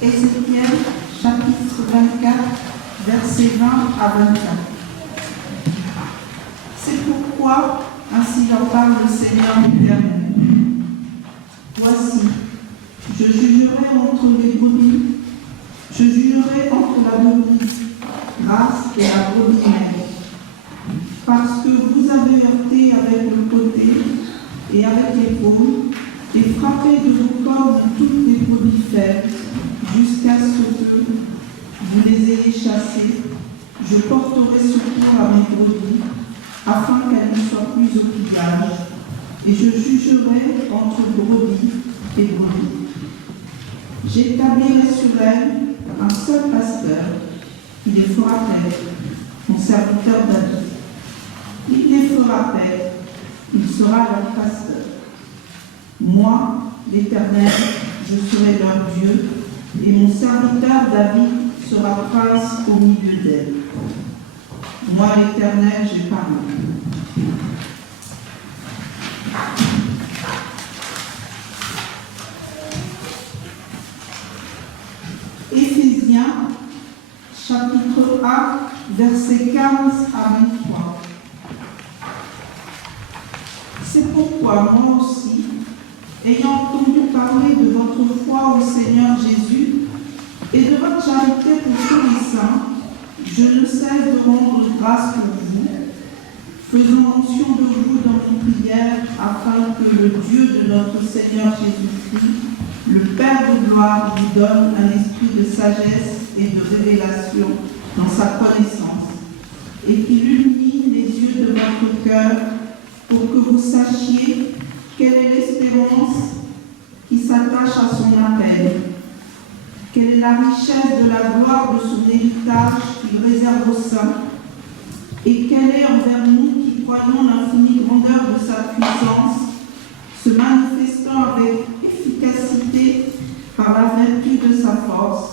Ézéchiel, chapitre 24, versets 20 à 24. C'est pourquoi, ainsi leur parle le Seigneur l'Éternel. Voici, je jugerai entre les brebis, je jugerai entre la brebis grasse et la brebis maigre, parce que vous avez heurté avec le côté et avec l'épaule, et frappé de vos corps de toutes les brebis faibles, jusqu'à ce que vous les ayez chassées. Je porterai secours à mes brebis, afin qu'elles ne soient plus au pillage, et je jugerai entre brebis et brebis. J'établirai sur elles un seul pasteur, qui les fera paître, mon serviteur David. Il les fera paître, il sera leur pasteur. Moi, l'Éternel, je serai leur Dieu, et mon serviteur David sera prince au milieu d'elle. Moi, l'Éternel, j'ai parlé. Éphésiens, chapitre 1, versets 15 à 23. C'est pourquoi moi aussi, ayant entendu parler de votre foi au Seigneur Jésus et de votre charité pour tous les saints, je ne cesse de rendre grâce pour vous, faisant mention de vous dans mes prières, afin que le Dieu de notre Seigneur Jésus-Christ, le Père de gloire, vous donne un esprit de sagesse et de révélation dans sa connaissance, et qu'il illumine les yeux de votre cœur pour que vous sachiez quelle est l'espérance qui s'attache à son appel, quelle est la richesse de la gloire de son héritage qu'il réserve aux saints, et quelle est envers nous qui croyons l'infinie grandeur de sa puissance, se manifestant avec efficacité par la vertu de sa force.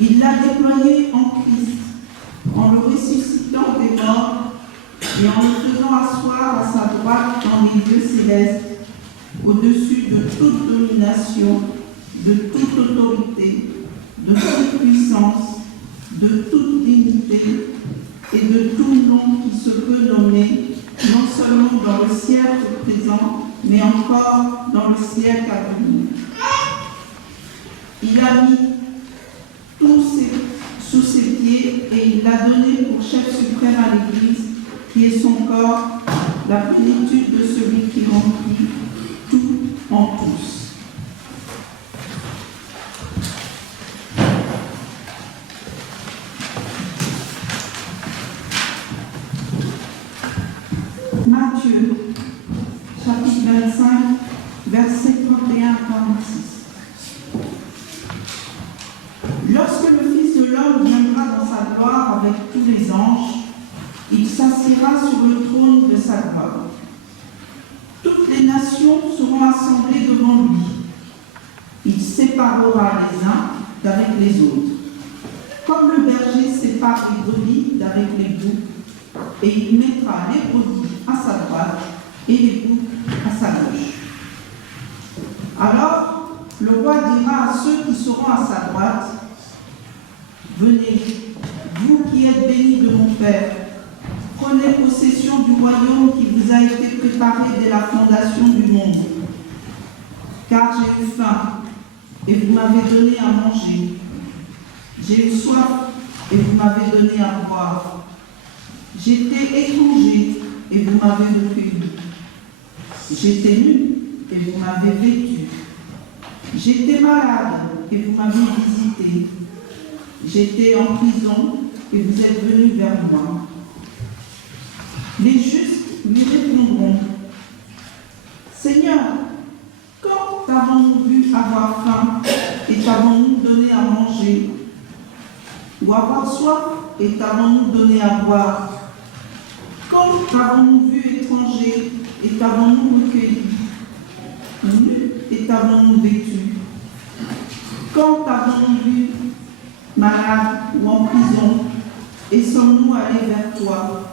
Il l'a déployé en Christ, en le ressuscitant des morts et en le faisant asseoir à sa droite dans les lieux célestes, au-dessus de toute domination, de toute autorité, de toute puissance, de toute dignité et de tout nom qui se peut nommer, non seulement dans le siècle présent, mais encore dans le siècle à venir. Il a mis tous sous ses pieds et il l'a donné pour chef suprême à l'Église, qui est son corps, la plénitude de celui qui remplit tout en tous. Matthieu, chapitre 25, versets 31 à 46. Lorsque le Fils de l'homme viendra dans sa gloire avec tous les anges, il s'assiera sur le trône de sa gloire. Toutes les nations seront assemblées devant lui. Il séparera les uns d'avec les autres, comme le berger sépare les brebis d'avec les boucs, et il mettra les brebis à sa droite et les boucs à sa gauche. Alors, le roi dira à ceux qui seront à sa droite, « Venez, vous qui êtes bénis de mon Père, prenez possession du royaume qui vous a été préparé dès la fondation du monde. Car j'ai eu faim, et vous m'avez donné à manger. J'ai eu soif, et vous m'avez donné à boire. J'étais étranger, et vous m'avez recueilli. J'étais nu, et vous m'avez vêtu. J'étais malade, et vous m'avez visité. J'étais en prison, et vous êtes venus vers moi. » Les justes lui répondront, « Seigneur, quand t'avons-nous vu avoir faim et t'avons-nous donné à manger, ou avoir soif et t'avons-nous donné à boire? Quand t'avons-nous vu étranger et t'avons-nous recueilli, nu et t'avons-nous vêtu? Quand t'avons-nous vu malade ou en prison et sommes-nous allés vers toi? »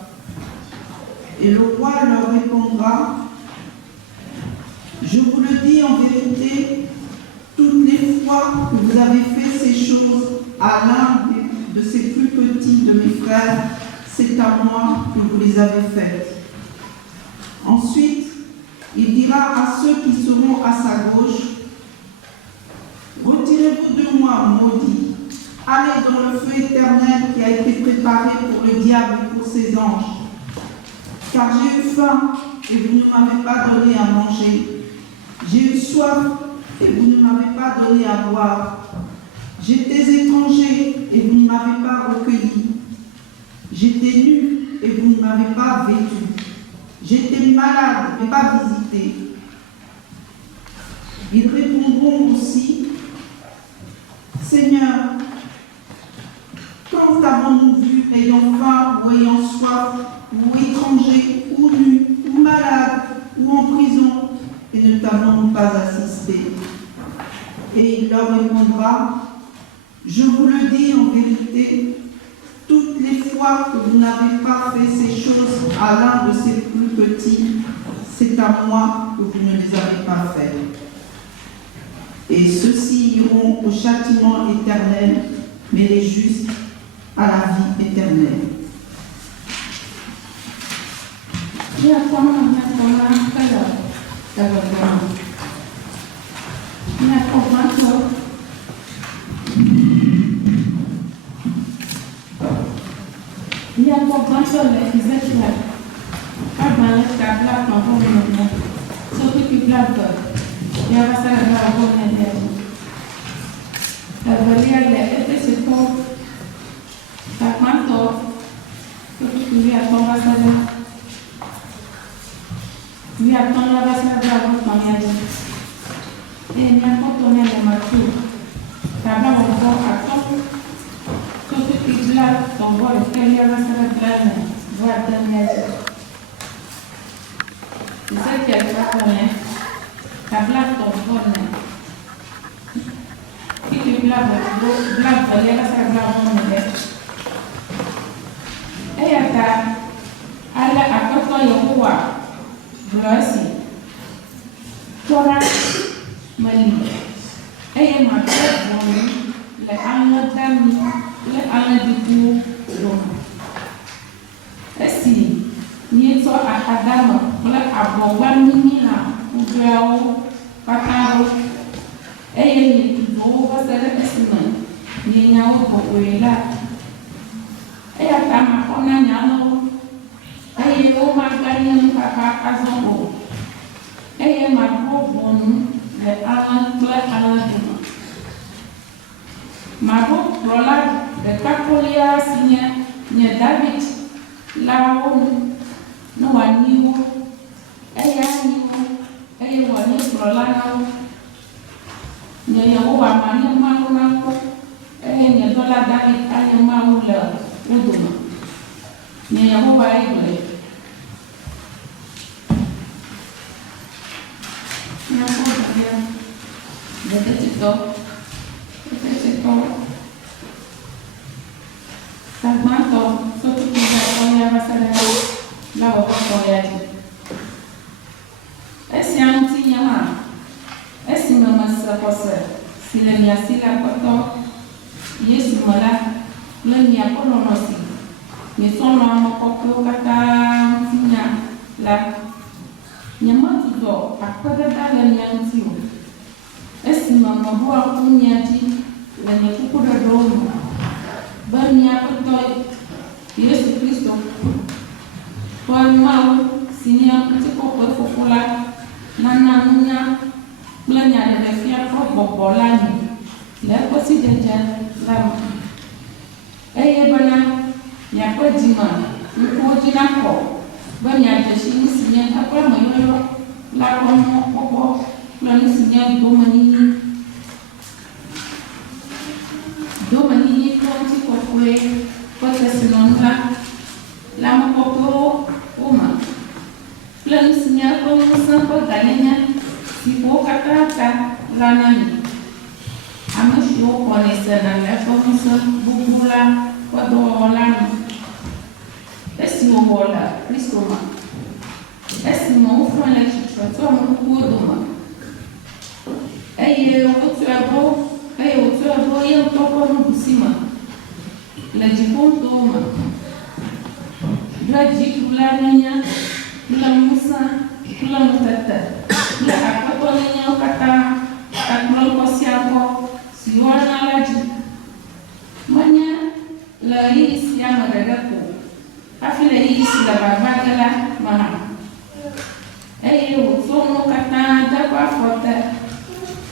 Et le roi leur répondra, « Je vous le dis en vérité, toutes les fois que vous avez fait ces choses à l'un de ces plus petits de mes frères, c'est à moi que vous les avez faites. Ensuite, il dira à ceux qui seront à sa gauche, retirez-vous de moi, maudits, allez dans le feu éternel qui a été préparé pour le diable et pour ses anges. Car j'ai eu faim et vous ne m'avez pas donné à manger. J'ai eu soif et vous ne m'avez pas donné à boire. J'étais étranger et vous ne m'avez pas recueilli. J'étais nu et vous ne m'avez pas vêtu. J'étais malade et pas visité. Ils répondront aussi, Seigneur, quand avons-nous vu ayant faim ou ayant soif, ou étranger, ou nu, ou malade, ou en prison, et ne t'avons-nous pas assisté? Et il leur répondra, je vous le dis en vérité, toutes les fois que vous n'avez pas fait ces choses à l'un de ces plus petits, c'est à moi que vous ne les avez pas faites. Et ceux-ci iront au châtiment éternel, mais les justes à la vie éternelle. Esse não foi na gente, foi só um cudo, mano. no kata da ba fota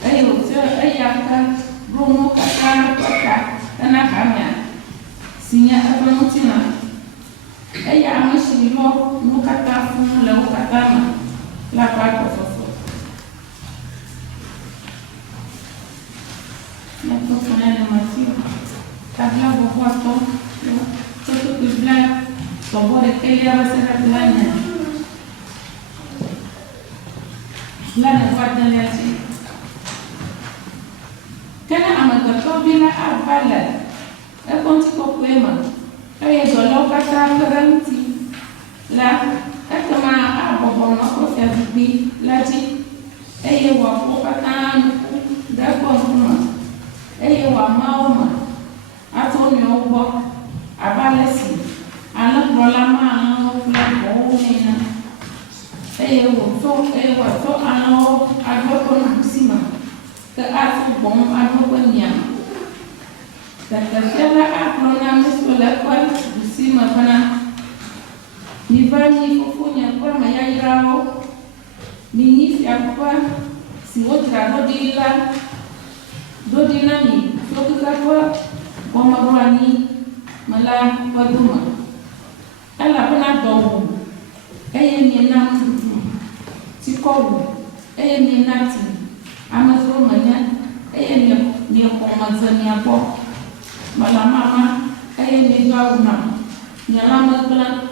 ayo se ayaka no kata kota ana kamya sinya abamutina aya amashiro no kata fu la kata ma la pa ko fofo na to fana matio tabla bo kwato to bla Tombole kaya basera plana. Plana guarda nel Kana amagato bila abala. E konti ko kwema. Kaya dolo kata garanti. La kama abo no ko fiabi lati. Eye wa ko kata da ko no. Eye wa mauma. Ato ni obo abalesi. Anak berlama anak pulang bohongnya, waktu anak ada pun maksimal, keas bohong ada pun yang, terkadang aku nangis berlakuan maksimal karena nifani kukunya kwa mayai rao, minif apa siwotra dodila ni, so kita kwa maruani malah paduma. Ela pena dogo ni na tikowo ni nati amazo manya ni komazania ko mala mama ni gauna ni alama plan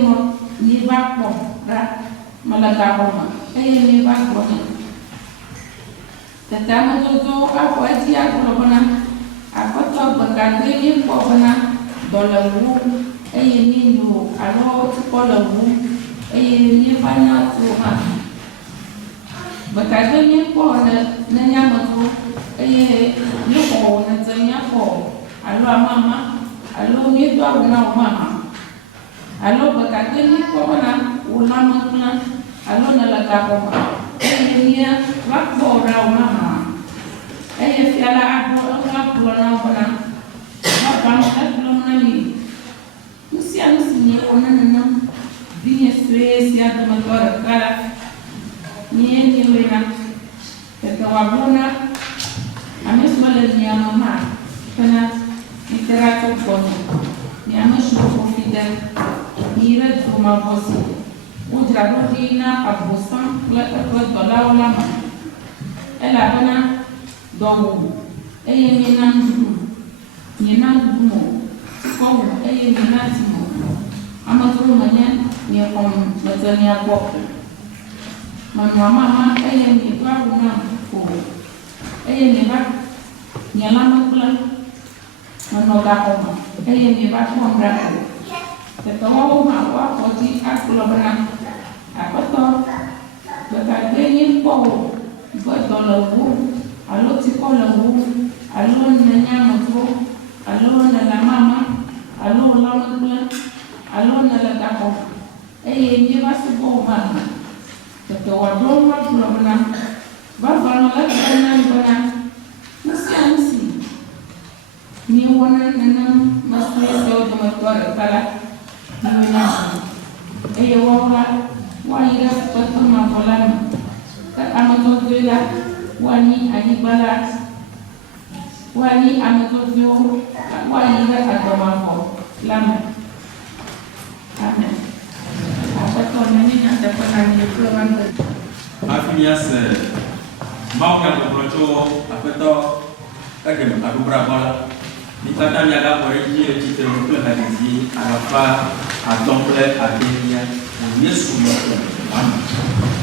mo ni bakpo ra mala gaboma ni bakpo ni tatama jojo ako atia ko bana ako to bagande ni ko bana dolawu ni no alo tukolawu ni bana tuha bakade ni ko na nyama tu ni ko na zanya ko alo mama alo ni do na mama alo bakade ni ko na ulama kuna alo na la ka ko ni rakbo ra mama fiala abo rakbo na kuna apa na ni Usiano sinye onana vinye swesi ya domatora kala niye wena kata wabona amesmale ni mama kana iterato kono ni amesho confident ni red kuma bosi udra rodina abosan la ko dola wala ma ela bana dongo ni nan mo ko ni nati mo amazuru manya ni kom Tanzania ko mama ni kwa una ko ni ba ni alama kula manoga ko ni ba ko mbra ko tetawo ma wa ko ti akulo bana akoto bakade ni ko bodo lawu alo ti ko lawu alo nanya mazo alo na la mama alo la mama alo na la tako ni ba su bo mama to wa do ma problema ba ba no la kana bana musi ni wona nana maswe do ma to kala ni na wa ira to ma bola ka amato dela wani ani bala wani ametozo wani ila adomamo lama amen abato nani nanda pana ni program afilias mau kan projo abato kagem aku berapa ni tata ni ada origin ci terus hadisi apa atomple adenia yesu amen